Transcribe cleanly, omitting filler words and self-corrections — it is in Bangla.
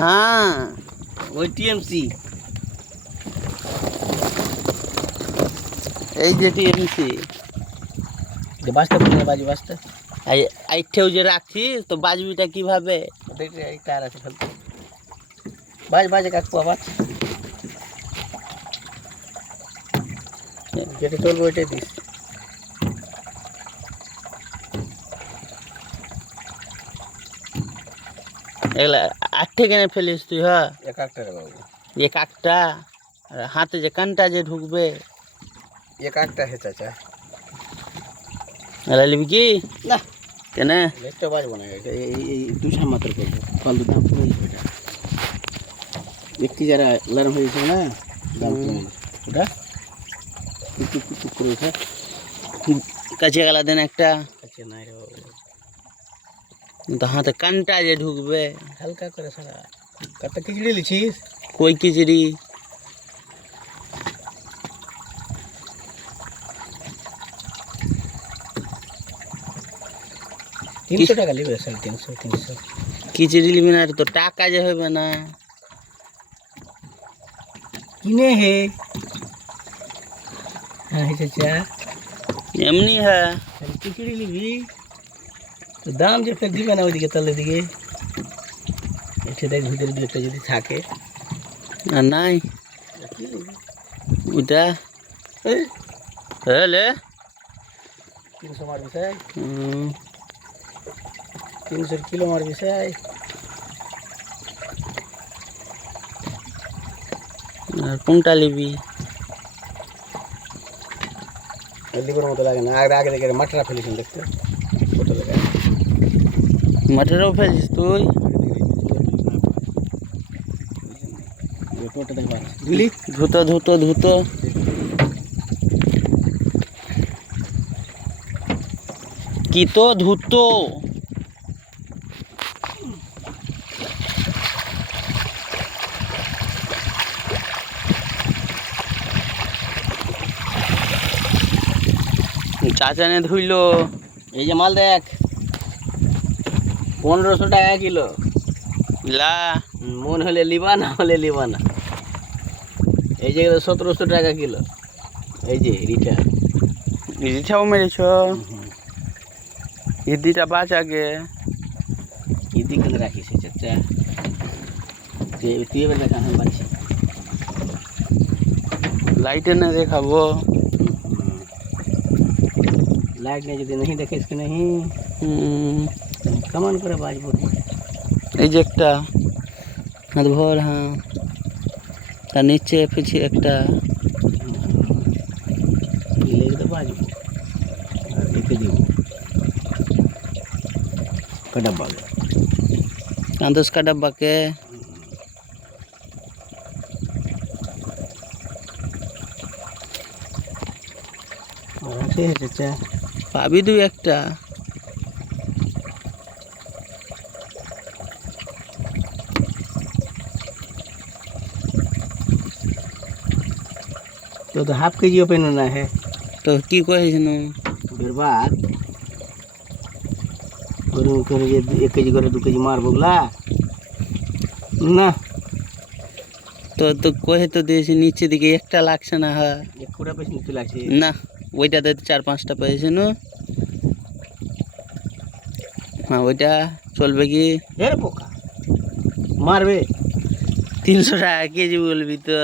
হ্যাঁ ওই টিএমসি, এই যে টিএমসি বাসটা কোথায় বাজি বাসটা? এইঠেও যে রাখছি তো বাজবিটা কিভাবে? এই টায়ার আছে ফেলতে বাজে কাকু আবার যেটা চলবে ওইটাই দিস। এগুলা আটে কেনে ফেলিস তুই? হ্যাঁ এক একটা রে বাবু, এক একটা, আর হাতে যে কানটা যে ঢুকবে এক একটা হে চাচা। এলা নিবি কি না কেন? লেটটা বাজবো না, এই দুশা মাত্র করবো ফালতু দাম পুরো ওইটা ব্যক্তি যারা লারম হয়েছে না দাম কম ওটা টুক টুক টুক করে ওঠে। কাছে গেলা দেন একটা, কাছে নাই রে বাবু, তো হাতে কানটা যে ঢুকবে। হালকা করে সারা কত খিচড়ি লিছিস? কই খিচড়ি? তিনশো টাকা নিবে স্যার, 300 খিচড়ি নিবি না তো টাকা যে হবে না। কিনে হে। হ্যাঁ চাচা এমনি হ্যাঁ খিচড়ি নিবি তো দাম যে ফের দিবে না ওইদিকে তলের দিকে। এসে দেখ ভিতরে দু একটা যদি থাকে। আর নাই ওইটা হলে 300 মার বিষয়, 300 কিলো মার বিষয়। আর কোনটা নিবি? লিবর মতো লাগে না, আগে আগে দেখে মাঠরা ফেলেছেন দেখতে কত জায়গায়। মাঠেরও ফেলছিস তুই? টোটো দেখবার বুঝলি, ধুতো ধুতো ধুতো কি তো ধুতো। চাচানে ধুইলো। এই যে মাল দেখ 1500 টাকা কিলো। লা মন হলে লিবা, না হলে লিবা না। এই যে 1700 টাকা কিলো। এই যে রিটা রিঠাও মেরেছ? ইদিটা বাঁচ আগে। ইদি কেন রাখিস চাচা? তুই এবার দেখা আমি পাচ্ছি লাইটে না দেখাবো? लाइट ने যদি नहीं देखे इसके नहीं कमान করে বাজবো। এই যে একটা হাত ভর, হ্যাঁ তার নিচে পিছে একটা লেগে তো বাজবো আর দেখে দিব का डब्बा कांदोस का डब्बा के আছে চাচা। পাবি দুই একটা। तो हाफ के जी ओपन होना है तो की कहिस न बर्बाद और करे जे 1 केजी करे 2 केजी मार बगला ना তো কহে তো দিয়েছি নিচে দিকে একটা লাগছে না। হ্যাঁ एक पूरा पैसे নিতে লাগছে না, ওইটাতে 4-5টা পেয়েছে না। হ্যাঁ ওইটা চলবে কি? ঢের পোকা মারবে 300 টাকা কেজি বলবি তো?